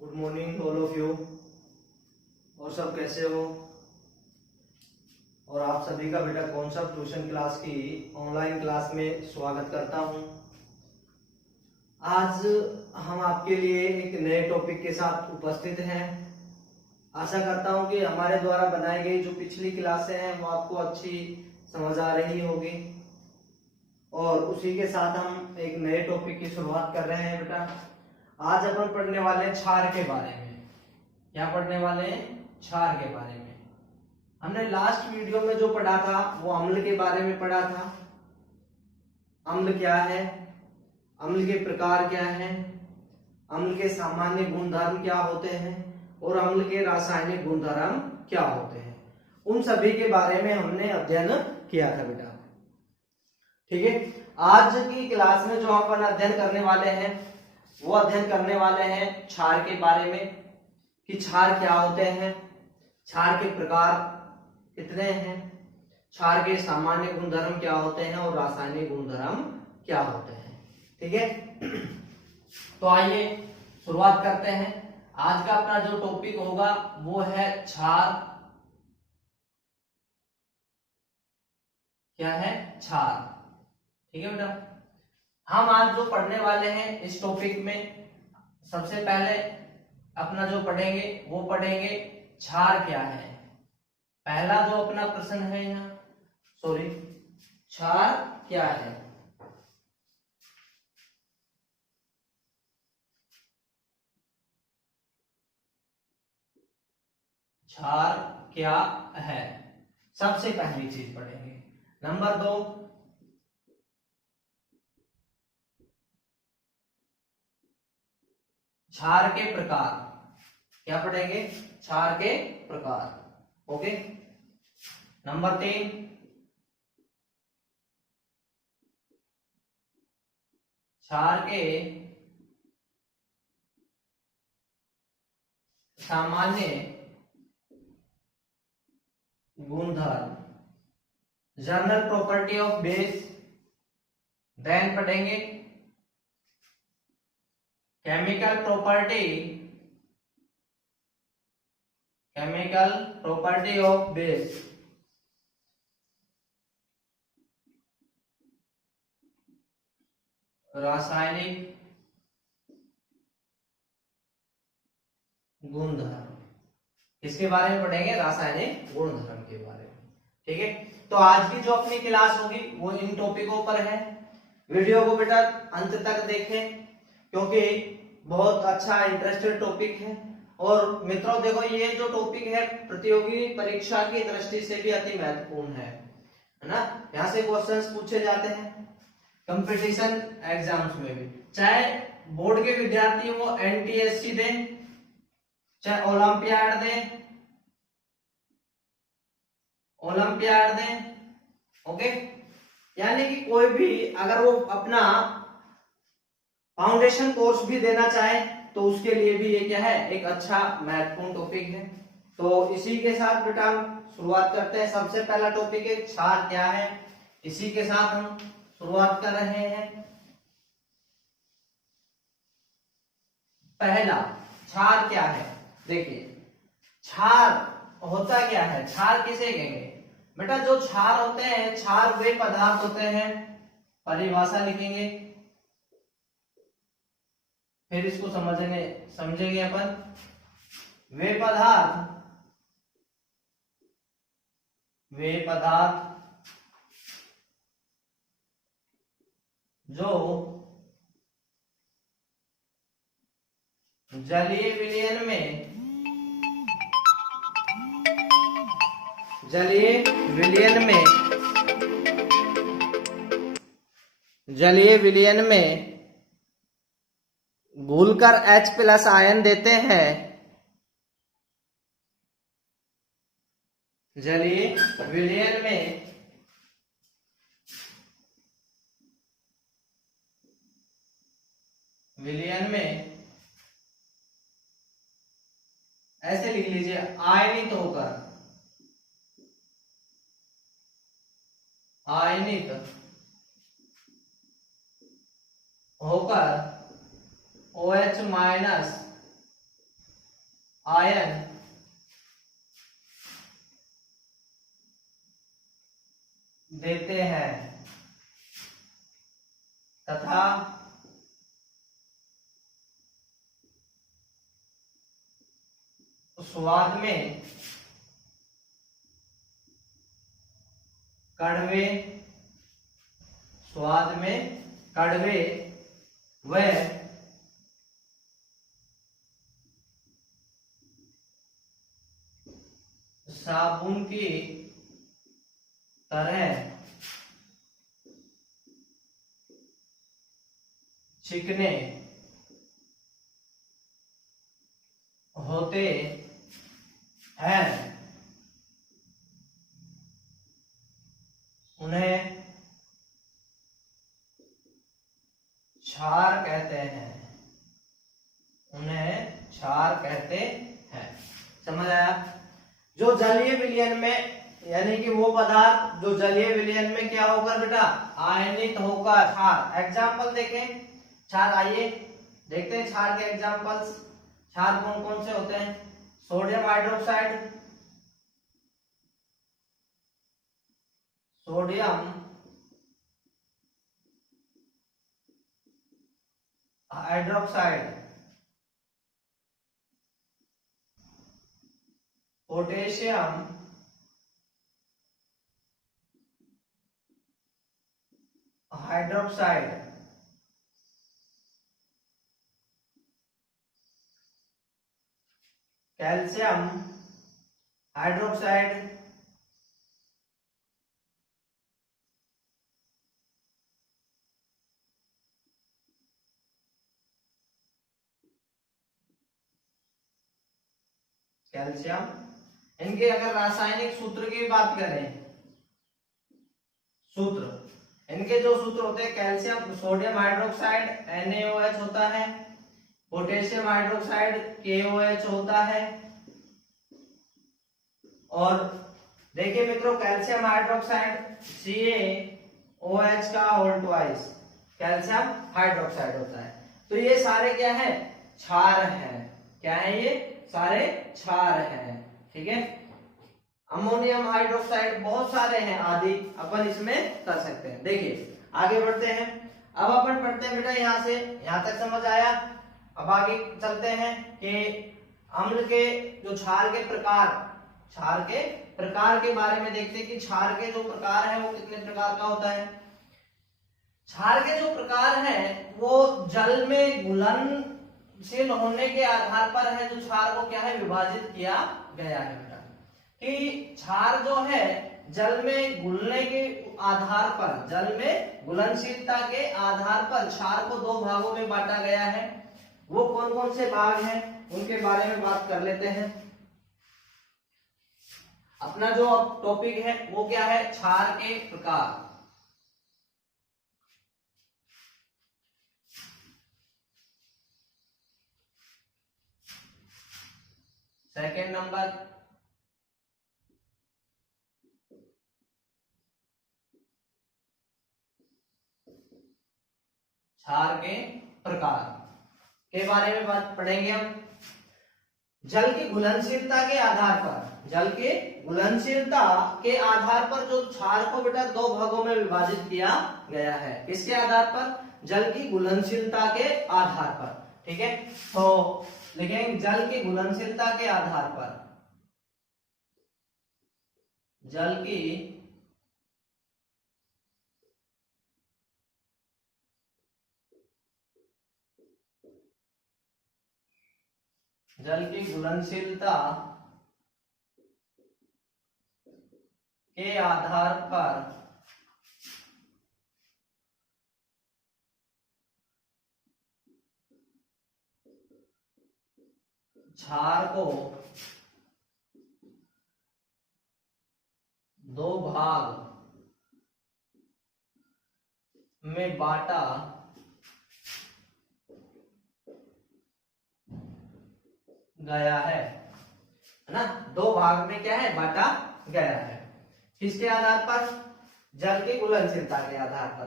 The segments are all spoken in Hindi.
Good morning all of you. और सब कैसे हो? और आप सभी का बेटा कॉन्सेप्ट ट्यूशन क्लास की ऑनलाइन क्लास में स्वागत करता हूं। आज हम आपके लिए एक नए टॉपिक के साथ उपस्थित हैं। आशा करता हूं कि हमारे द्वारा बनाई गई जो पिछली क्लासें हैं वो आपको अच्छी समझ आ रही होगी। और उसी के साथ हम एक नए टॉपिक की शुरुआत कर रहे हैं बेटा। आज अपन पढ़ने वाले हैं क्षार के बारे में। क्या पढ़ने वाले हैं? क्षार के बारे में। हमने लास्ट वीडियो में जो पढ़ा था वो अम्ल के बारे में पढ़ा था। अम्ल क्या है, अम्ल के प्रकार क्या हैं, अम्ल के सामान्य गुणधर्म क्या होते हैं और अम्ल के रासायनिक गुणधर्म क्या होते हैं, उन सभी के बारे में हमने अध्ययन किया था बेटा। ठीक है, आज की क्लास में जो अपन अध्ययन करने वाले हैं वो अध्ययन करने वाले हैं क्षार के बारे में कि क्षार क्या होते हैं, क्षार के प्रकार कितने हैं, क्षार के सामान्य गुणधर्म क्या होते हैं और रासायनिक गुणधर्म क्या होते हैं। ठीक है, तो आइए शुरुआत करते हैं। आज का अपना जो टॉपिक होगा वो है क्षार। क्या है? क्षार। ठीक है बेटा, हम आज जो पढ़ने वाले हैं इस टॉपिक में सबसे पहले अपना जो पढ़ेंगे वो पढ़ेंगे क्षार क्या है। पहला जो अपना प्रश्न है यहाँ, क्षार क्या है। क्षार क्या है, सबसे पहली चीज पढ़ेंगे। नंबर 2, क्षार के प्रकार। क्या पढ़ेंगे? क्षार के प्रकार। ओके। नंबर 3, क्षार के सामान्य गुणधर्म, general property of base. Then पढ़ेंगे केमिकल प्रॉपर्टी ऑफ बेस। रासायनिक गुणधर्म, इसके बारे में पढ़ेंगे, रासायनिक गुणधर्म के बारे में। ठीक है, तो आज की जो अपनी क्लास होगी वो इन टॉपिकों पर है। वीडियो को बेटा अंत तक देखें क्योंकि बहुत अच्छा इंटरेस्टेड टॉपिक है। और मित्रों देखो, ये जो टॉपिक है प्रतियोगी परीक्षा की दृष्टि से भी अति महत्वपूर्ण है ना। यहाँ से क्वेश्चंस पूछे जाते हैं कंपटीशन एग्जाम्स में भी, चाहे बोर्ड के विद्यार्थी वो एनटीएससी दें चाहे ओलंपियाड दें। ओके, यानी कि कोई भी अगर वो अपना फाउंडेशन कोर्स भी देना चाहे तो उसके लिए भी ये क्या है, एक अच्छा महत्वपूर्ण टॉपिक है। तो इसी के साथ बेटा हम शुरुआत करते हैं। सबसे पहला टॉपिक है क्षार क्या है, इसी के साथ हम शुरुआत कर रहे हैं। पहला, क्षार क्या है। देखिए, क्षार होता क्या है, क्षार किसे कहेंगे बेटा? जो क्षार होते हैं, क्षार वे पदार्थ होते हैं, परिभाषा लिखेंगे फिर इसको समझेंगे अपन। वे पदार्थ जो जलीय विलयन में घुलकर H+ आयन देते हैं। जलीय विलयन में ऐसे लिख लीजिए, आयनित होकर OH- आयन देते हैं तथा स्वाद में कड़वे, स्वाद में कड़वे व साबुन की तरह चिकने होते हैं। उन्हें क्षार कहते हैं, उन्हें क्षार कहते हैं। समझ आया? जो जलीय विलयन में, यानी कि वो पदार्थ जो जलीय विलयन में क्या होकर बेटा, आयनित होकर क्षार। एग्जाम्पल देखें क्षार, आइए देखते हैं क्षार के एग्जाम्पल्स। क्षार कौन कौन से होते हैं? Sodium hydroxide, sodium hydroxide, potassium hydroxide, calcium hydroxide, calcium. इनके अगर रासायनिक सूत्र की बात करें, सूत्र, इनके जो सूत्र होते हैं, कैल्शियम सोडियम हाइड्रोक्साइड NaOH होता है, पोटेशियम हाइड्रोक्साइड KOH होता है। और देखिए मित्रों, कैल्शियम हाइड्रोक्साइड CaOH का होल ट्वाइस कैल्शियम हाइड्रोक्साइड होता है। तो ये सारे क्या है? क्षार हैं। क्या है? ये सारे क्षार हैं। ठीक है। अमोनियम हाइड्रोक्साइड, बहुत सारे हैं आदि, अपन इसमें कर सकते हैं। देखिए आगे बढ़ते हैं। अब अपन पढ़ते हैं बेटा, यहां से यहां तक समझ आया। अब आगे चलते हैं कि अम्ल के जो क्षार के प्रकार, क्षार के प्रकार के बारे में देखते हैं कि क्षार के जो प्रकार है वो कितने प्रकार का होता है। क्षार के जो प्रकार हैं वो जल में घुलनशील होने के आधार पर है, जो क्षार को क्या है, विभाजित किया गया है बेटा। कि क्षार जो है जल में घुलने के आधार पर, जल में घुलनशीलता के आधार पर क्षार को दो भागों में बांटा गया है। वो कौन कौन से भाग हैं उनके बारे में बात कर लेते हैं। अपना जो टॉपिक है वो क्या है? क्षार के प्रकार। सेकंड नंबर, क्षार के प्रकार के बारे में बात पढ़ेंगे हम। जल की घुलनशीलता के आधार पर, जल के घुलनशीलता के आधार पर जो क्षार को बेटा दो भागों में विभाजित किया गया है। किसके आधार पर? जल की घुलनशीलता के आधार पर। ठीक है, तो लिखेंगे जल की घुलनशीलता के आधार पर, जल की घुलनशीलता के आधार पर क्षार को दो भाग में बांटा गया है ना। दो भाग में क्या है? बांटा गया है। किसके आधार पर? जल की घुलनशीलता के आधार पर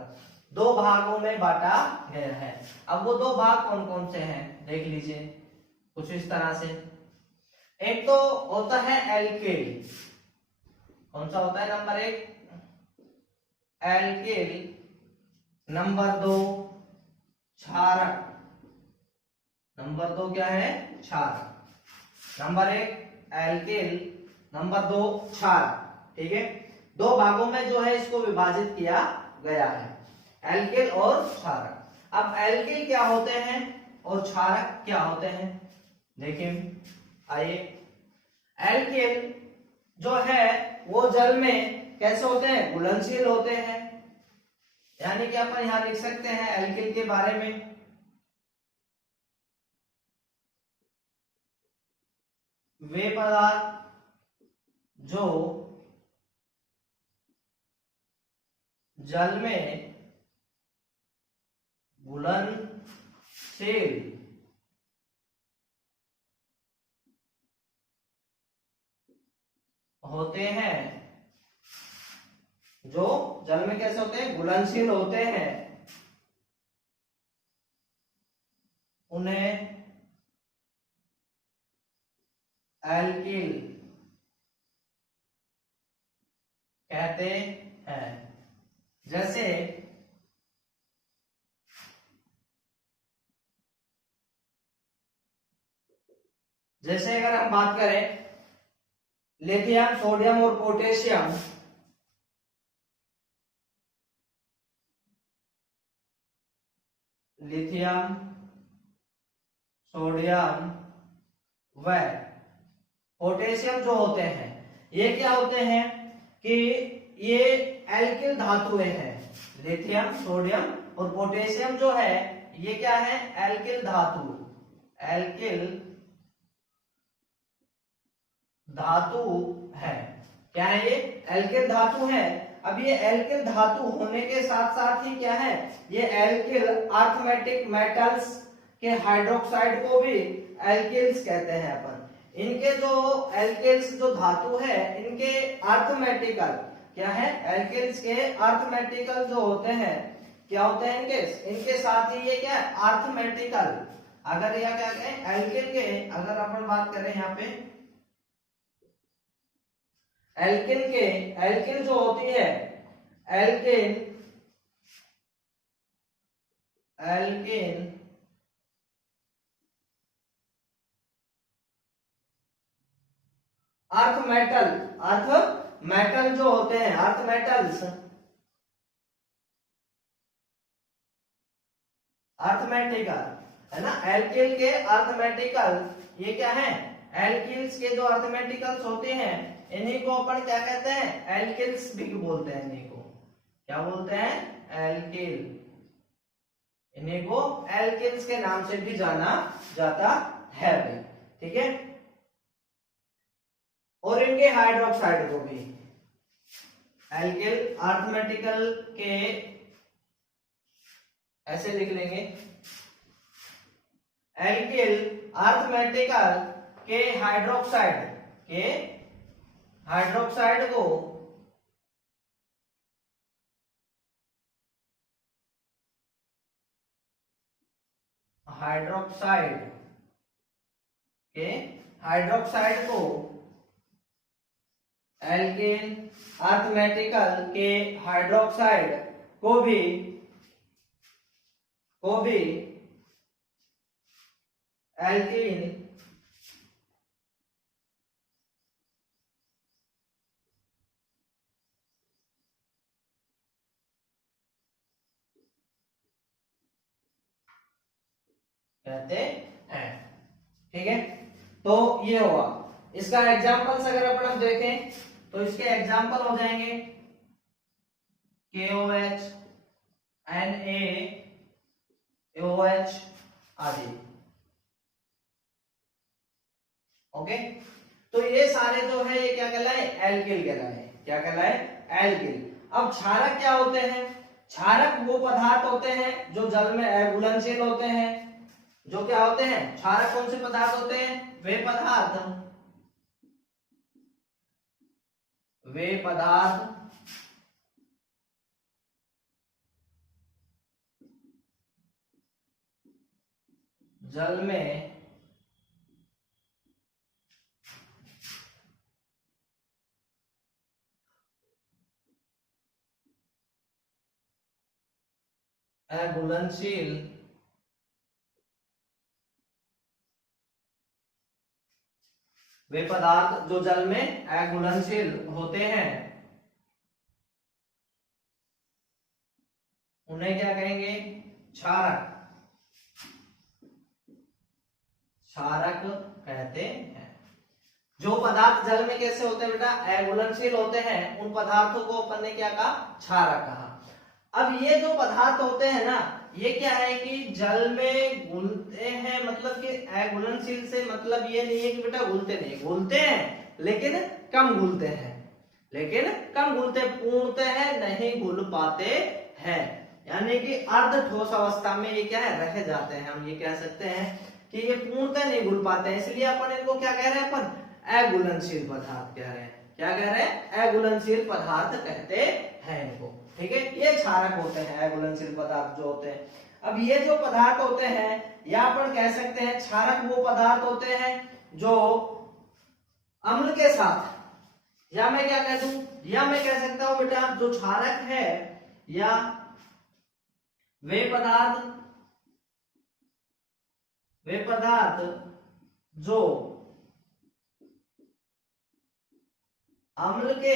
दो भागों में बांटा गया है। अब वो दो भाग कौन कौन से हैं देख लीजिए कुछ इस तरह से। एक तो होता है एल्किल। कौन सा होता है? नंबर 1 एल्किल, नंबर 2 क्षारक। नंबर 2 क्या है? क्षारक। नंबर 1 एल्किल, नंबर 2 क्षारक। ठीक है, दो भागों में जो है इसको विभाजित किया गया है, एल्किल और क्षारक। अब एल्किल क्या होते हैं और क्षारक क्या होते हैं, देखिए आइए। एल्किल जो है वो जल में कैसे होते हैं? घुलनशील होते हैं। यानी कि अपन यहां लिख सकते हैं एल्किल के बारे में, वे पदार्थ जो जल में घुलनशील होते हैं, जो जल में कैसे होते हैं? घुलनशील होते हैं, उन्हें एल्किल कहते हैं। जैसे जैसे अगर हम बात करें लिथियम, सोडियम और पोटेशियम, लिथियम, सोडियम व पोटेशियम जो होते हैं, ये क्या होते हैं कि ये एल्किल धातुएं हैं। लिथियम, सोडियम और पोटेशियम जो है ये क्या है? एल्किल धातु, एल्किल धातु है। क्या है ये? एल्किल धातु है। अब ये एल्किल धातु होने के साथ साथ ही क्या है? ये एल्किल अर्थमेटिक मेटल्स के हाइड्रोक्साइड को भी एल्किल्स कहते हैं अपन। इनके जो एल्किल्स जो धातु है, इनके अर्थमेटिकल क्या है? एल्किल्स के अर्थमेटिकल जो होते हैं, क्या होते हैं इनके? इनके साथ ही ये क्या है? अर्थमेटिकल। अगर यह क्या कहें? एल्किल के अगर अपन बात करें यहाँ पे एल्किन के, एल्किन जो होती है, alkene, alkene earth metal, earth metal जो होते हैं, अर्थ मेटल्स, अर्थमेटिकल है ना। एल्किल के अर्थमेटिकल ये क्या है? एल्किल्स के जो अर्थमेटिकल्स होते हैं इन्हीं को अपन क्या कहते हैं? एल्किल्स भी बोलते हैं। इन्हीं को क्या बोलते हैं? एल्किल। इन्हीं को एल्किल्स के नाम से भी जाना जाता है भाई। ठीक है, और इनके हाइड्रोक्साइड को भी एल्किल अर्थमेटिकल के ऐसे लिख लेंगे, एल्किल अर्थमेटिकल के हाइड्रोक्साइड, के हाइड्रोक्साइड को हाइड्रोक्साइड के हाइड्रोक्साइड को एल्किन अर्थमेटिकल के हाइड्रोक्साइड को भी एल्किन कहते हैं। ठीक है, तो ये हुआ। इसका एग्जांपल्स अगर अपन देखें तो इसके एग्जांपल हो जाएंगे KOH, NaOH आदि। ओके, तो ये सारे जो है ये क्या कहलाए? एल्किल कहलाए। क्या कहलाए? एल्किल। अब क्षारक क्या होते हैं? क्षारक वो पदार्थ होते हैं जो जल में अघुलनशील होते हैं। जो क्या होते हैं? क्षारक कौन से पदार्थ होते हैं? वे पदार्थ जल में अघुलनशील वे पदार्थ जो जल में अघुलनशील होते हैं उन्हें क्या कहेंगे? क्षारक। क्षारक कहते हैं। जो पदार्थ जल में कैसे होते हैं बेटा? अघुलनशील होते हैं। उन पदार्थों को अपन ने क्या कहा? क्षारक कहा। अब ये जो पदार्थ होते हैं ना, ये क्या है कि जल में घुलते हैं, मतलब कि अघुलनशील से मतलब ये नहीं है कि बेटा घुलते नहीं, घुलते हैं लेकिन कम घुलते हैं, लेकिन कम घुलते, पूर्णतः नहीं घुल पाते हैं, यानी कि अर्ध ठोस अवस्था में ये क्या है? रह जाते हैं। हम ये कह सकते हैं कि ये पूर्णतः नहीं घुल पाते हैं, इसलिए अपन इनको क्या कह रहे हैं? अपन अघुलनशील पदार्थ कह रहे हैं। क्या कह रहे हैं? अघुलनशील पदार्थ कहते हैं इनको। ठीक है, ये क्षारक होते हैं, अघुलनशील पदार्थ जो होते हैं। अब ये जो पदार्थ होते हैं, या अपन कह सकते हैं क्षारक वो पदार्थ होते हैं जो अम्ल के साथ, या मैं क्या कह दूं, या मैं कह सकता हूं बेटा जो क्षारक है, या वे पदार्थ जो अम्ल के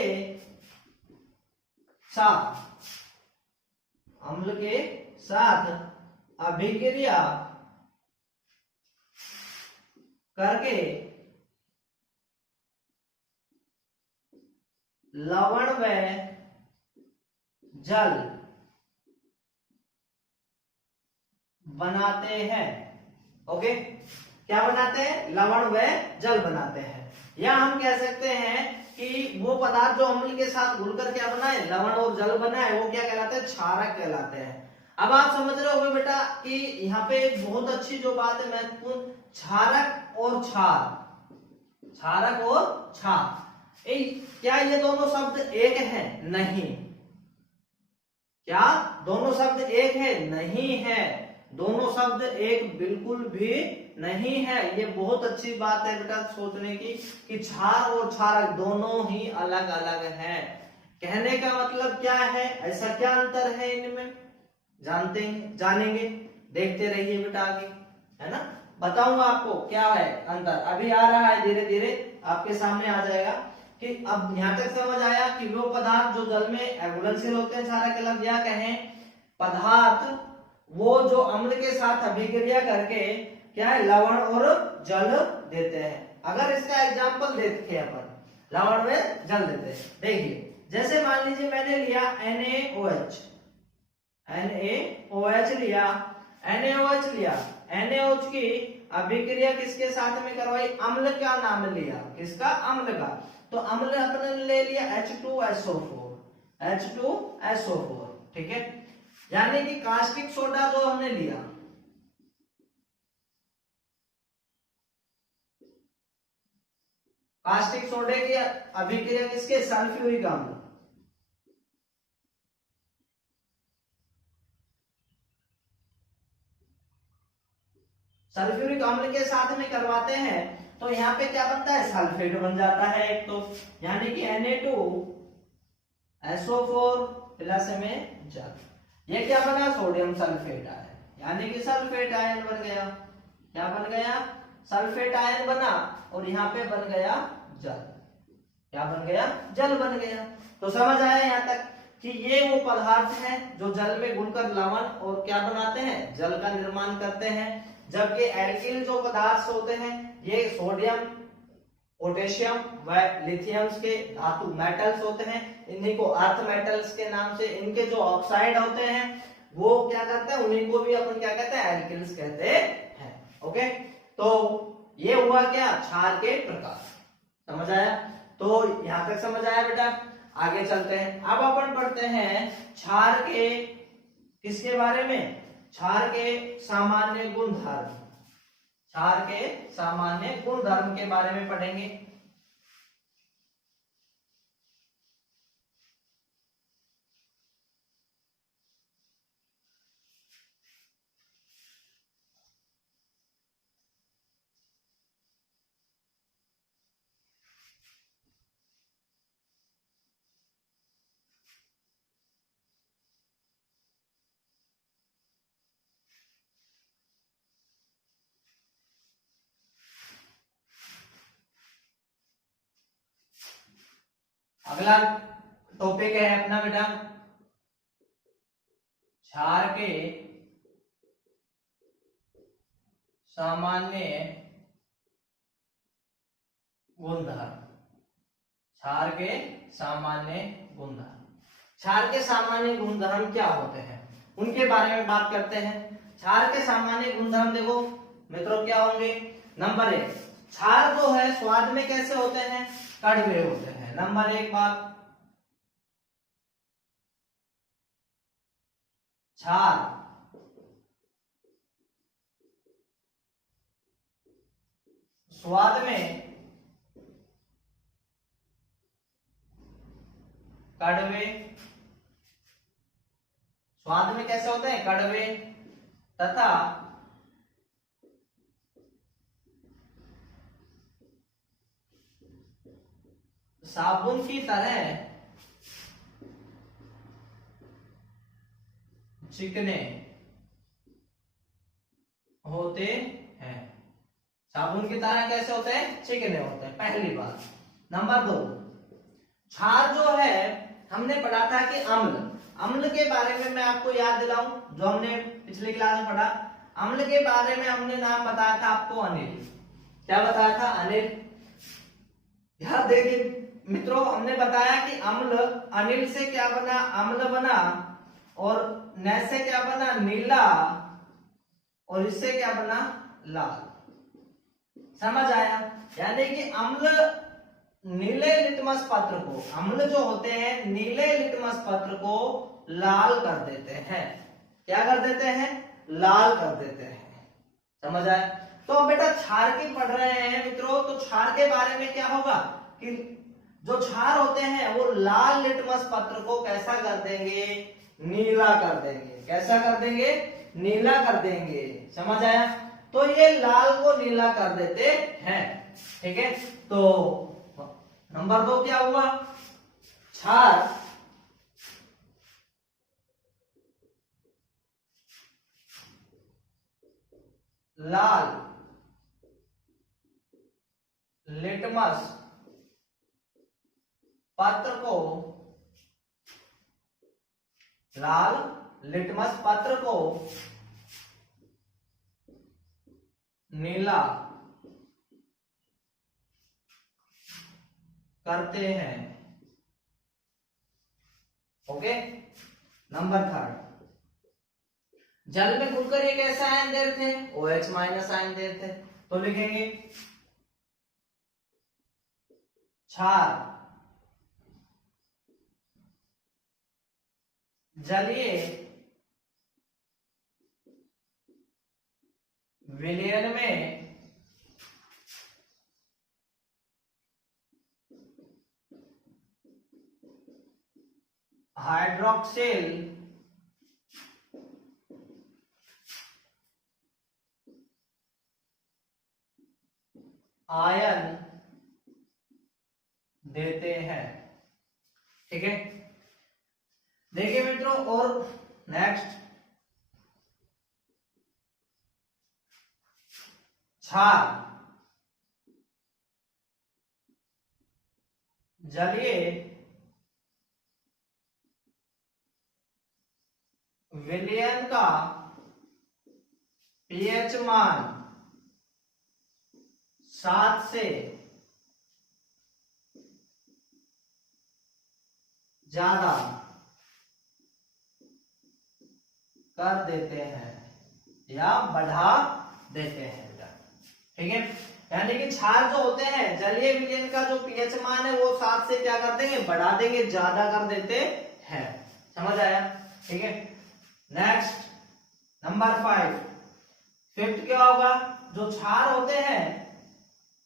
साथ अभिक्रिया करके लवण व जल बनाते हैं। ओके, क्या बनाते हैं? लवण व जल बनाते हैं। या हम कह सकते हैं कि वो पदार्थ जो अम्ल के साथ घुलकर क्या बनाए? लवण और जल बनाए, वो क्या कहलाते हैं? क्षारक कहलाते हैं। अब आप समझ रहे होंगे बेटा कि यहाँ पे एक बहुत अच्छी जो बात है महत्वपूर्ण, क्षारक और क्षार, क्षारक और क्षार, क्या ये दोनों शब्द एक हैं? नहीं। क्या दोनों शब्द एक है? नहीं है। दोनों शब्द एक बिल्कुल भी नहीं है। ये बहुत अच्छी बात है बेटा सोचने की कि क्षार और क्षारक दोनों ही अलग अलग हैं। कहने का मतलब क्या है? ऐसा क्या अंतर है इनमें? जानेंगे, देखते रहिए बेटा आगे, है ना? बताऊंगा आपको क्या है अंतर। अभी आ रहा है, धीरे धीरे आपके सामने आ जाएगा कि अब यहां तक समझ आया कि वो पदार्थ जो जल में अघुलनशील होते हैं क्षारक अलग, या कहें पदार्थ वो जो अम्ल के साथ अभिक्रिया करके क्या है? लवण और जल देते हैं। अगर इसका एग्जाम्पल देखें अपन, लवण में जल देते हैं। देखिए, जैसे मान लीजिए मैंने लिया NaOH लिया, NaOH की अभिक्रिया किसके साथ में करवाई? अम्ल का नाम लिया, किसका? अम्ल का। तो अम्ल अपने ले लिया H2SO4, ठीक है, यानी कि कास्टिक सोडा जो हमने लिया, कास्टिक सोडे की अभिक्रिया किसके? सल्फ्यूरिक अम्ल। सल्फ्यूरिक अम्ल के साथ में करवाते हैं तो यहाँ पे क्या बनता है? सल्फेट बन जाता है एक तो, यानी कि Na2SO4 प्लस में जल, ये क्या बना? सोडियम सल्फेट आयन, यानी कि सल्फेट आयन बन गया। क्या बन गया? सल्फेट आयन बना, और यहाँ पे बन गया जल। क्या बन गया? जल बन गया। तो समझ आया यहाँ तक कि ये वो पदार्थ है जो जल में घुलकर लवण और क्या बनाते हैं? जल का निर्माण करते हैं। जबकि एल्किल जो पदार्थ होते हैं ये सोडियम, पोटेशियम व लिथियम के धातु मेटल्स होते हैं, इन्हीं को अर्थ मेटल्स के नाम से, इनके जो ऑक्साइड होते हैं वो क्या करते हैं? उन्हीं को भी अपन क्या कहते हैं? एल्किल्स कहते हैं। ओके, तो ये हुआ क्या? क्षार के प्रकार। समझ आया? तो यहां तक समझ आया बेटा? आगे चलते हैं। अब अपन पढ़ते हैं क्षार के किसके बारे में? क्षार के सामान्य गुणधर्म। क्षार के सामान्य गुणधर्म के बारे में पढ़ेंगे। अगला टॉपिक है अपना बेटा क्षार के सामान्य गुणधर्म। क्षार के सामान्य गुणधर्म। क्षार के सामान्य गुणधर्म क्या होते हैं उनके बारे में बात करते हैं। क्षार के सामान्य गुणधर्म देखो मित्रों क्या होंगे। नंबर 1, क्षार जो है स्वाद में कैसे होते हैं, कड़वे होते हैं। नंबर 1 बात, क्षार स्वाद में कड़वे, स्वाद में कैसे होते हैं, कड़वे, तथा साबुन की तरह चिकने होते हैं। साबुन की तरह कैसे होते हैं, चिकने होते हैं, पहली बात। नंबर 2, क्षार जो है हमने पढ़ा था कि अम्ल, अम्ल के बारे में मैं आपको याद दिलाऊं जो हमने पिछली क्लास में पढ़ा। अम्ल के बारे में हमने नाम बताया था आपको अनिल। क्या बताया था, अनिल। ध्यान देखिए मित्रों, हमने बताया कि अम्ल, अनिल से क्या बना, अम्ल बना, और न से क्या बना, नीला, और इससे क्या बना, लाल। समझ आया। यानी कि अम्ल नीले लिटमस पत्र को, अम्ल जो होते हैं नीले लिटमस पत्र को लाल कर देते हैं। क्या कर देते हैं, लाल कर देते हैं। समझ आया। तो बेटा क्षार की पढ़ रहे हैं मित्रों, तो क्षार के बारे में क्या होगा कि जो क्षार होते हैं वो लाल लिटमस पत्र को कैसा कर देंगे, नीला कर देंगे। कैसा कर देंगे, नीला कर देंगे। समझ आया। तो ये लाल को नीला कर देते हैं। ठीक है। तो नंबर 2 क्या हुआ, क्षार लाल लिटमस पत्र को, लाल लिटमस पत्र को नीला करते हैं। ओके। नंबर 3, जल में घुलकर ये कैसा आयन दे रहे थे, OH माइनस आयन दे रहे थे। तो लिखेंगे क्षार जलीय विलयन में हाइड्रोक्सिल आयन देते हैं। ठीक है। देखिए मित्रों, और नेक्स्ट, क्षार जलीय विलयन का पीएच मान 7 से ज्यादा कर देते हैं या बढ़ा देते हैं। ठीक है। यानी कि क्षार जो होते हैं जलीय विलयन का जो पीएच मान है वो 7 से क्या कर देंगे, बढ़ा देंगे, ज्यादा कर देते हैं। समझ आया। ठीक है। नेक्स्ट नंबर 5, फिफ्थ क्या होगा, जो क्षार होते हैं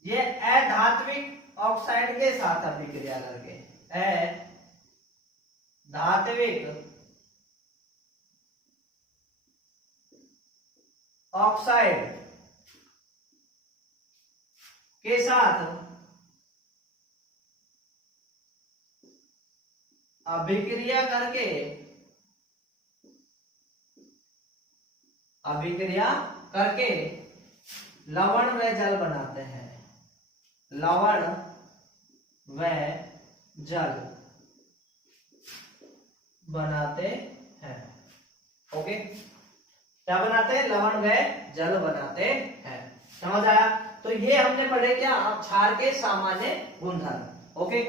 ये अधात्विक ऑक्साइड के साथ अभिक्रिया करके, अधात्विक ऑक्साइड के साथ अभिक्रिया करके लवण व जल बनाते हैं। लवण व जल बनाते हैं। ओके, क्या बनाते हैं? लवण व जल बनाते हैं। समझ आया? तो ये हमने पढ़े क्या? क्षार के सामान्य गुणधर्म। ओके,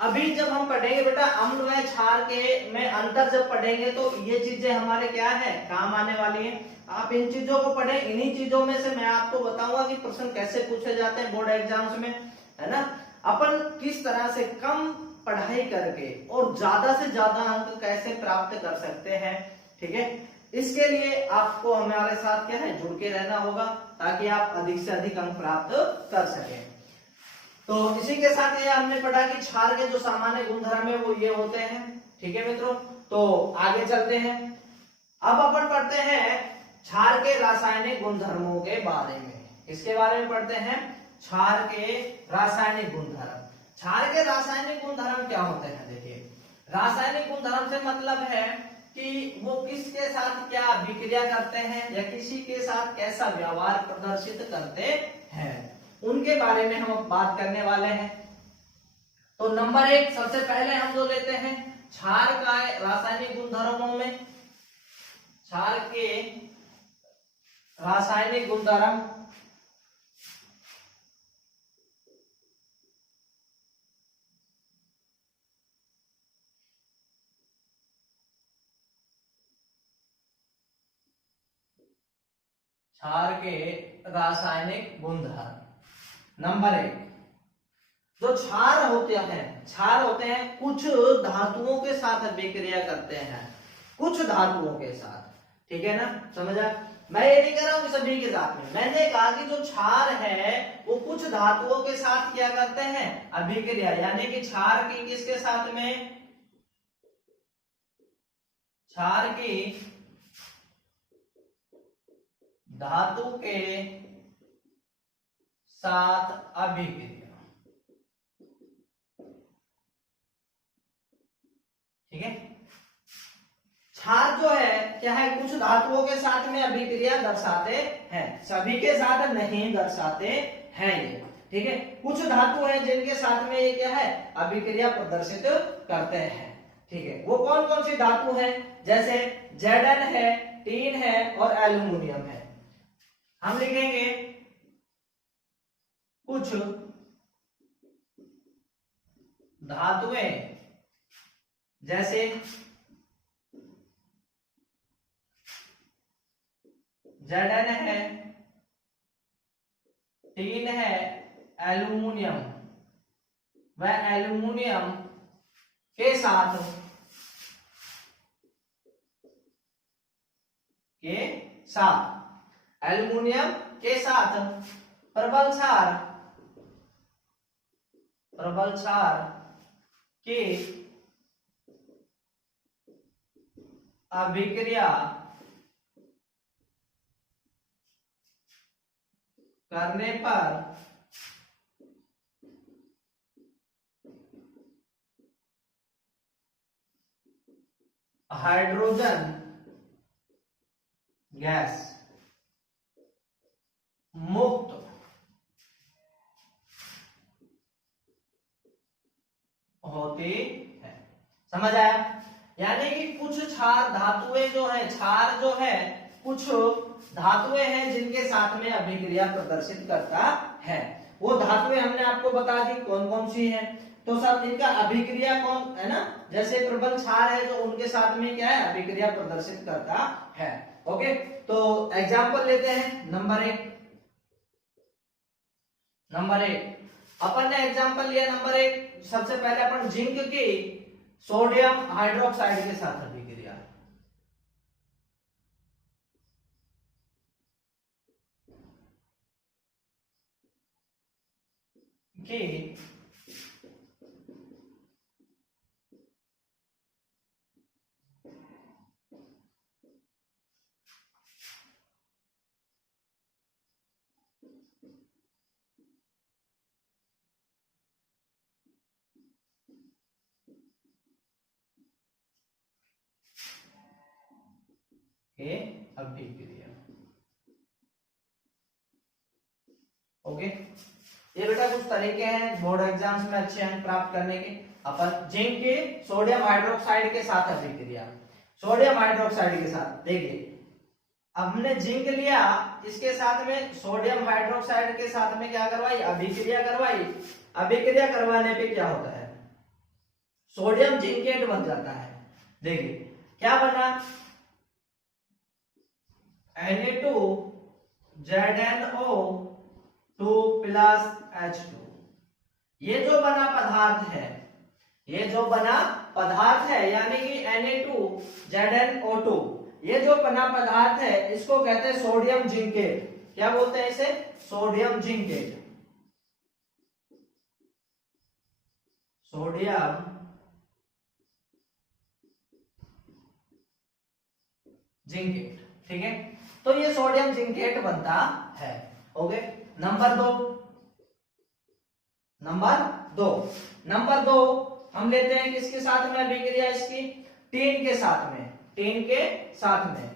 अभी जब हम पढ़ेंगे बेटा अम्ल व क्षार के में अंतर जब पढ़ेंगे तो ये चीजें हमारे क्या है, काम आने वाली है। आप इन चीजों को पढ़े, इन्हीं चीजों में से मैं आपको बताऊंगा कि प्रश्न कैसे पूछे जाते हैं बोर्ड एग्जाम्स में, है ना। अपन किस तरह से कम पढ़ाई करके और ज्यादा से ज्यादा अंक कैसे प्राप्त कर सकते हैं, ठीक है। इसके लिए आपको हमारे साथ क्या है, जुड़ के रहना होगा ताकि आप अधिक से अधिक अंक प्राप्त कर सकें। तो इसी के साथ ये हमने पढ़ा कि क्षार के जो सामान्य गुणधर्म है वो ये होते हैं, ठीक है मित्रों। तो आगे चलते हैं, अब अपन पढ़ते हैं क्षार के रासायनिक गुणधर्मों के बारे में। इसके बारे में पढ़ते हैं क्षार के रासायनिक गुणधर्म। क्षार के रासायनिक गुणधर्म क्या होते हैं? देखिए, रासायनिक गुणधर्म से मतलब है कि वो किसके साथ क्या विक्रिया करते हैं या किसी के साथ कैसा व्यवहार प्रदर्शित करते हैं, उनके बारे में हम बात करने वाले हैं। तो नंबर 1 सबसे पहले हम जो लेते हैं क्षार का रासायनिक गुणधर्मों में, क्षार के रासायनिक गुणधर्म। क्षार के रासायनिक गुणधर्म नंबर 1, जो क्षार होते हैं कुछ धातुओं के साथ विक्रिया करते हैं, कुछ धातुओं के साथ, ठीक है ना, समझा। मैं ये नहीं कह रहा हूं कि सभी के साथ में, मैंने कहा कि जो क्षार है वो कुछ धातुओं के साथ क्या करते हैं, अभिक्रिया, यानी कि क्षार की किसके साथ में, क्षार की धातु के साथ अभिक्रिया, ठीक है। क्षार जो है क्या है, कुछ धातुओं के साथ में अभिक्रिया दर्शाते हैं, सभी के साथ नहीं दर्शाते हैं ये, ठीक है। कुछ धातु हैं जिनके साथ में ये क्या है, अभिक्रिया प्रदर्शित करते हैं, ठीक है। वो कौन कौन सी धातु हैं? जैसे Zn है, टीन है और एल्यूमिनियम है। हम लिखेंगे कुछ धातुएं जैसे Zn है, टीन है, एल्यूमिनियम, वह एल्यूमिनियम के साथ एल्यूमिनियम के साथ प्रबल क्षार की अभिक्रिया करने पर हाइड्रोजन गैस मुक्त होती है। समझ आया? यानी कि कुछ क्षार धातुएं जो है, क्षार जो है कुछ धातुएं हैं जिनके साथ में अभिक्रिया प्रदर्शित करता है। वो धातुएं हमने आपको बता दी कौन कौन सी हैं। तो सब इनका अभिक्रिया कौन है ना, जैसे प्रबल क्षार है जो उनके साथ में क्या है, अभिक्रिया प्रदर्शित करता है। ओके, तो एग्जाम्पल लेते हैं नंबर 1। अपन ने एग्जाम्पल लिया नंबर 1, सबसे पहले अपन जिंक की सोडियम हाइड्रोक्साइड के साथ अभिक्रिया की अभिक्रिया। ओके, ये बेटा कुछ तरीके हैं बोर्ड एग्जाम्स में अच्छे अंक प्राप्त करने के। अपन जिंक की सोडियम हाइड्रोक्साइड के साथ अभिक्रिया, सोडियम हाइड्रोक्साइड के साथ। देखिए हमने जिंक लिया, इसके साथ में सोडियम हाइड्रोक्साइड के साथ में क्या करवाई, अभिक्रिया करवाई। अभिक्रिया करवाने पे क्या होता है, सोडियम जिंकेट बन जाता है। देखिए क्या बना, Na2ZnO2 प्लस H2। ये जो बना पदार्थ है, ये जो बना पदार्थ है यानी कि Na2ZnO2, ये जो बना पदार्थ है इसको कहते हैं सोडियम जिंकेट। क्या बोलते हैं इसे, सोडियम जिंकेट। सोडियम जिंकेट, ठीक है। तो ये सोडियम जिंकेट बनता है। ओके, नंबर दो, नंबर दो हम लेते हैं किसके साथ में अभिक्रिया, इसकी टीन के साथ में, टीन के साथ में।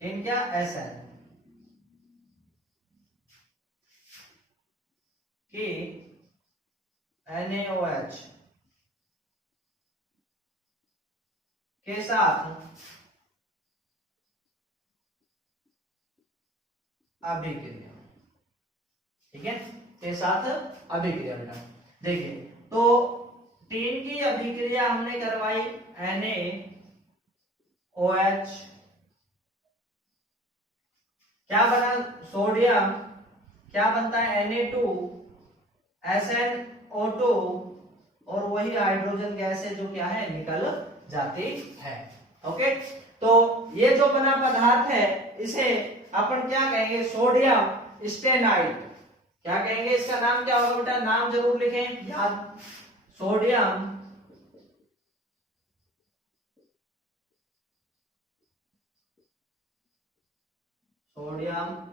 टीन क्या, Sn की NaOH के साथ अभिक्रिया, ठीक है, के साथ अभिक्रिया। बेटा देखिए तो टीन की अभिक्रिया हमने करवाई NaOH, क्या बना, सोडियम, क्या बनता है Na2SnO2, और वही हाइड्रोजन गैस है जो क्या है, निकल जाती है। ओके, तो ये जो बना पदार्थ है इसे अपन क्या कहेंगे, सोडियम स्टेनाइट। क्या कहेंगे, इसका नाम क्या होगा बेटा, नाम जरूर लिखें याद, सोडियम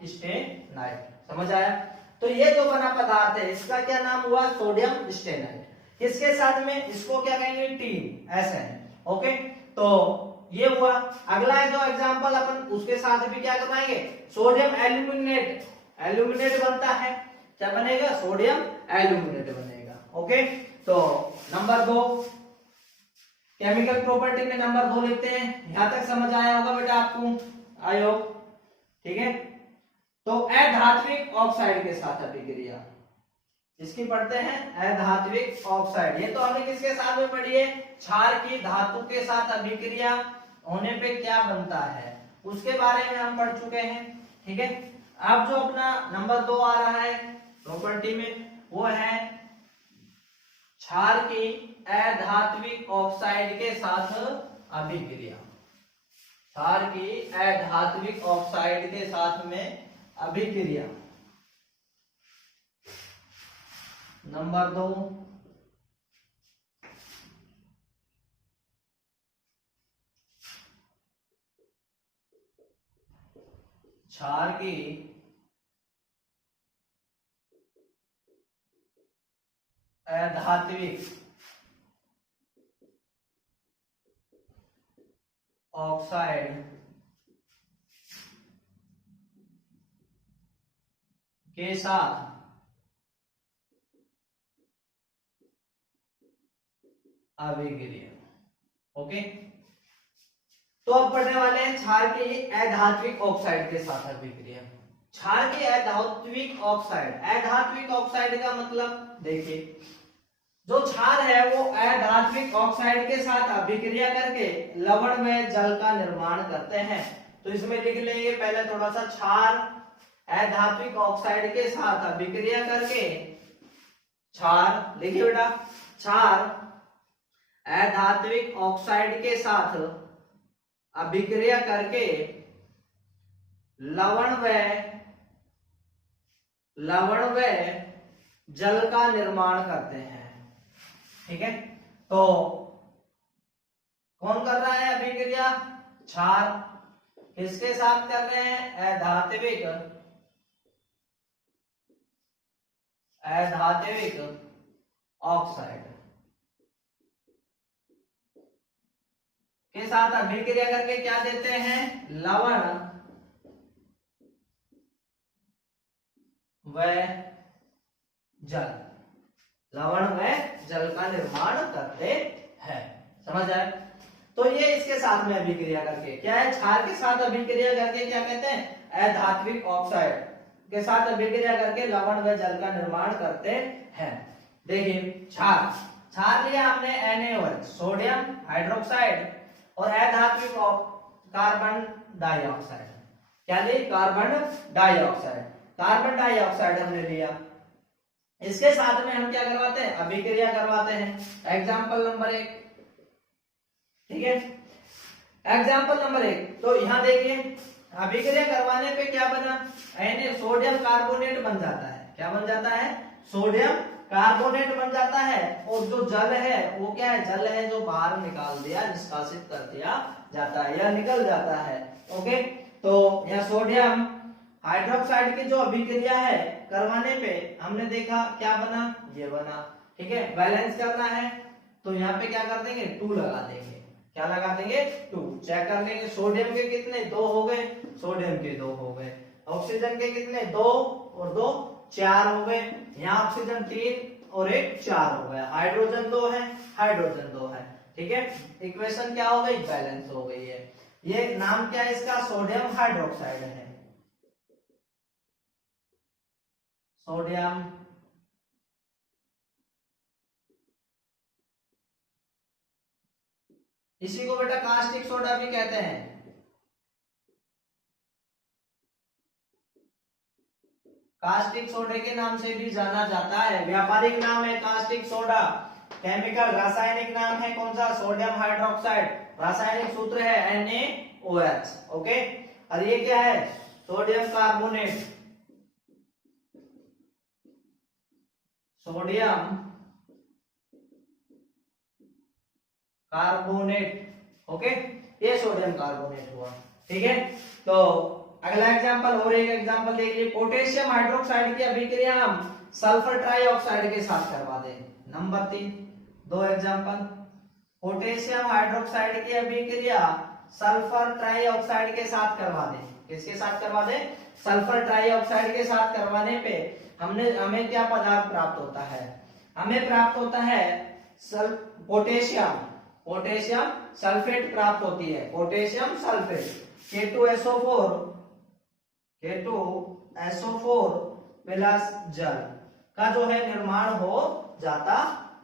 स्टेनाइट। समझ आया, तो ये जो बना पदार्थ है इसका क्या नाम हुआ, सोडियम स्टेनाइट। किसके साथ में, इसको क्या कहेंगे, टीन, Sn। ओके, तो ये हुआ। अगला जो एग्जांपल अपन उसके साथ भी क्या करवाएंगे, सोडियम एल्यूमिनेट। एल्यूमिनेट बनता है, क्या बनेगा, सोडियम एल्यूमिनेट बनेगा। ओके, तो नंबर दो, केमिकल प्रॉपर्टी में नंबर दो लिखते हैं। यहां तक समझ आया होगा बेटा आपको, आई होप, ठीक है। तो अधात्विक ऑक्साइड के साथ अभिक्रिया, इसकी पढ़ते हैं अधात्विक ऑक्साइड। ये तो हमने किसके साथ में पढ़ी है, क्षार की धातु के साथ अभिक्रिया होने पे क्या बनता है उसके बारे में हम पढ़ चुके हैं, ठीक है। अब जो अपना नंबर दो आ रहा है प्रॉपर्टी में, वो है क्षार की अधात्विक ऑक्साइड के साथ अभिक्रिया। क्षार की अधात्विक ऑक्साइड के साथ में अभिक्रिया, नंबर दो। क्षार की अधात्विक ऑक्साइड के साथ अभिक्रिया। ओके, तो अब पढ़ने वाले हैं क्षार के अधात्विक ऑक्साइड के साथ अभिक्रिया। क्षार के अधात्विक ऑक्साइड, अधात्विक ऑक्साइड का मतलब देखिए, जो क्षार है वो अधात्विक ऑक्साइड के साथ अभिक्रिया करके लवण में जल का निर्माण करते हैं। तो इसमें लिख लेंगे पहले थोड़ा सा, क्षार अधात्विक ऑक्साइड के साथ अभिक्रिया करके, क्षार लिखिए बेटा, क्षार अधात्विक ऑक्साइड के साथ अभिक्रिया करके लवण व जल का निर्माण करते हैं, ठीक है। तो कौन कर रहा है अभिक्रिया, क्षार, किसके साथ कर रहे हैं, अधात्विक ऑक्साइड के साथ अभिक्रिया करके क्या देते हैं, लवण व जल, लवण व जल का निर्माण करते हैं। समझ आए? तो ये इसके साथ में अभिक्रिया करके क्या है, क्षार के साथ अभिक्रिया करके क्या कहते हैं, अधात्विक ऑक्साइड के साथ अभिक्रिया करके लवण व जल का निर्माण करते हैं। देखिए क्षार, क्षार लिया हमने NaOH सोडियम हाइड्रोक्साइड और अधात्विक कार्बन डाइऑक्साइड, क्या लिया, कार्बन डाइऑक्साइड, कार्बन डाइऑक्साइड हमने लिया। इसके साथ में हम क्या करवाते हैं, अभिक्रिया करवाते हैं। एग्जाम्पल नंबर 1, ठीक है, एग्जाम्पल नंबर 1, तो यहां देखिए अभिक्रिया करवाने पे क्या बना, सोडियम कार्बोनेट बन जाता है। क्या बन जाता है, सोडियम कार्बोनेट बन जाता है। और जो जल है वो क्या है, जल है जो बाहर निकाल दिया, निष्कासित कर दिया जाता है या निकल जाता है। ओके, तो यह सोडियम हाइड्रोक्साइड की जो अभिक्रिया है करवाने पे हमने देखा क्या बना, ये बना। ठीक है, बैलेंस करना है तो यहाँ पे क्या कर देंगे, 2 लगा देंगे। क्या लगा देंगे, 2। चेक कर लेंगे सोडियम के कितने, 2 हो गए, सोडियम के 2 हो गए। ऑक्सीजन के कितने, 2 और 2 4 हो गए। यहाँ ऑक्सीजन 3 और 1 4 हो गया। हाइड्रोजन 2 है, हाइड्रोजन 2 है। ठीक है, इक्वेशन क्या हो गई, बैलेंस हो गई है। ये नाम क्या है इसका, सोडियम हाइड्रोक्साइड है, सोडियम इसी को बेटा कास्टिक सोडा भी कहते हैं। कास्टिक सोडे के नाम से भी जाना जाता है, व्यापारिक नाम है कास्टिक सोडा। केमिकल रासायनिक नाम है कौन सा, सोडियम हाइड्रोक्साइड। रासायनिक सूत्र है NaOH। ओके, और ये क्या है, sodium carbonate, sodium carbonate. Okay, ये सोडियम कार्बोनेट हुआ। ठीक है, तो अगला एग्जांपल और एक एग्जांपल देख लीजिए। पोटेशियम हाइड्रोक्साइड की अभिक्रिया हम सल्फर ट्राइऑक्साइड के साथ करवा दें। Number 3, 2 example. पोटेशियम हाइड्रोक्साइड की अभिक्रिया सल्फर ट्राइऑक्साइड के साथ करवा दें। किसके साथ करवा दें, सल्फर ट्राइऑक्साइड के साथ करवाने पे हमें क्या पदार्थ प्राप्त होता है, हमें प्राप्त होता है पोटेशियम सल्फेट प्राप्त होती है। पोटेशियम सल्फेट K2SO4 प्लस जल का जो है निर्माण हो जाता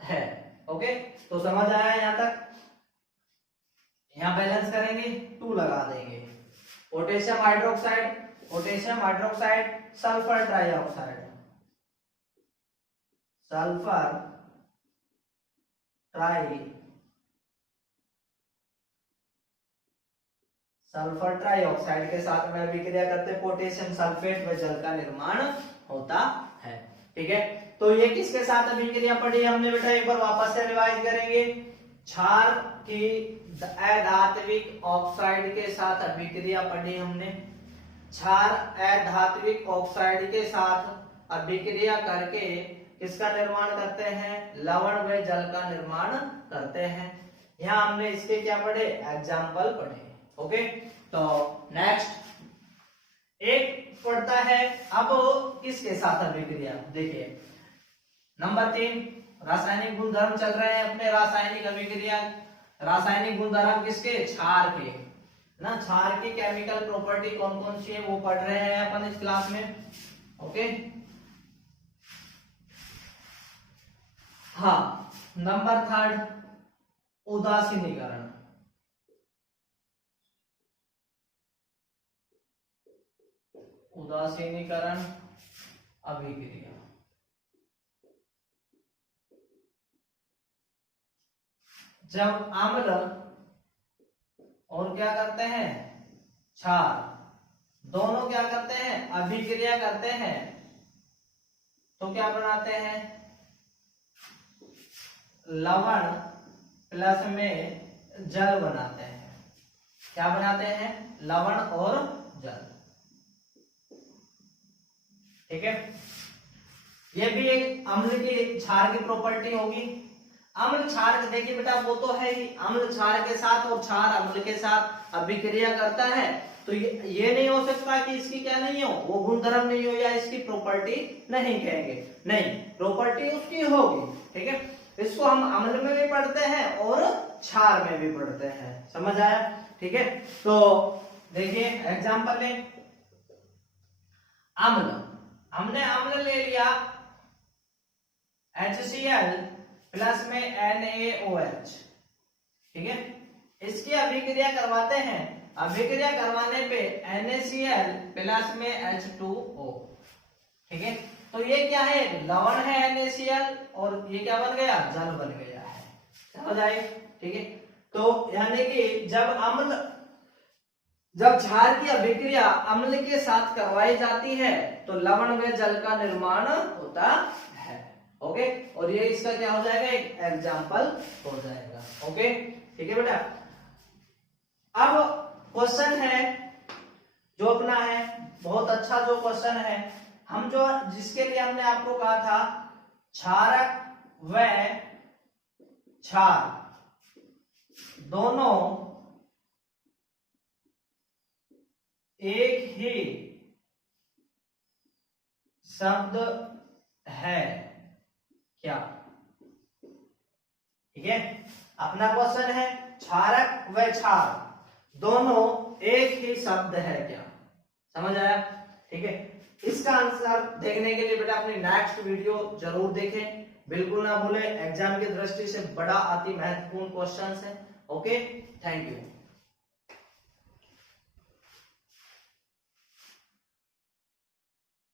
है। ओके, तो समझ आया यहां तक। यहां बैलेंस करेंगे, 2 लगा देंगे। Potassium hydroxide sulphur trioxide, sulphur trioxide के साथ में अभिक्रिया करते पोटेशियम सल्फेट व जल का निर्माण होता है। ठीक है, तो ये किसके साथ अभिक्रिया पढ़ी हमने बेटा, एक बार वापस से रिवाइज करेंगे। क्षार की अधात्विक ऑक्साइड के साथ अभिक्रिया पढ़ी हमने। क्षार अधात्विक ऑक्साइड के साथ अभिक्रिया करके किसका निर्माण करते हैं, लवण व जल का निर्माण करते हैं। यहाँ हमने इसके क्या पढ़े, एग्जाम्पल पढ़े। ओके, तो नेक्स्ट एक पढ़ता है अब किसके साथ अभिक्रिया। देखिए नंबर 3, रासायनिक गुणधर्म चल रहे हैं अपने, रासायनिक अभिक्रिया। रासायनिक गुणधर्म किसके, क्षार के ना। क्षार की केमिकल प्रॉपर्टी कौन कौन सी है वो पढ़ रहे हैं अपन इस क्लास में। ओके, हाँ, नंबर 3 उदासीनीकरण। उदासीनीकरण अभिक्रिया। जब अम्ल और क्या करते हैं, क्षार, दोनों क्या करते हैं, अभिक्रिया करते हैं, तो क्या बनाते हैं, लवण प्लस में जल बनाते हैं। क्या बनाते हैं, लवण और जल। ठीक है, ये भी एक अम्ल की क्षार की प्रॉपर्टी होगी। अम्ल क्षार, देखिए बेटा वो तो है ही, अम्ल क्षार के साथ और क्षार अम्ल के साथ अभिक्रिया करता है तो ये नहीं हो सकता कि इसकी क्या नहीं हो, वो गुणधर्म नहीं हो या इसकी प्रॉपर्टी नहीं कहेंगे, नहीं, प्रॉपर्टी उसकी होगी, ठीक है। इसको हम अम्ल में भी पढ़ते हैं और क्षार में भी पढ़ते हैं, समझ आया, ठीक है। तो देखिए एग्जांपल लें, अम्ल, हमने अम्ल ले लिया HCl प्लस में NaOH, ठीक है। इसकी अभिक्रिया करवाते हैं, अभिक्रिया करवाने पे NaCl प्लस में H2O, ठीक है। तो ये क्या है, लवण है NaCl और ये क्या बन गया, जल बन गया है, समझ आए, ठीक है। तो यानी कि जब क्षार की अभिक्रिया अम्ल के साथ करवाई जाती है तो लवण में जल का निर्माण होता है, ओके। और ये इसका क्या हो जाएगा, एक एग्जाम्पल हो जाएगा, ओके, ठीक है बेटा। अब क्वेश्चन है जो अपना है, बहुत अच्छा जो क्वेश्चन है, हम जो जिसके लिए हमने आपको कहा था क्षारक व क्षार दोनों एक ही शब्द है क्या, ठीक है। अपना क्वेश्चन है क्षारक व क्षार दोनों एक ही शब्द है क्या, समझ आया, ठीक है। इसका आंसर देखने के लिए बेटा अपनी नेक्स्ट वीडियो जरूर देखें, बिल्कुल ना भूलें, एग्जाम की दृष्टि से बड़ा अति महत्वपूर्ण क्वेश्चन है, ओके। Thank you.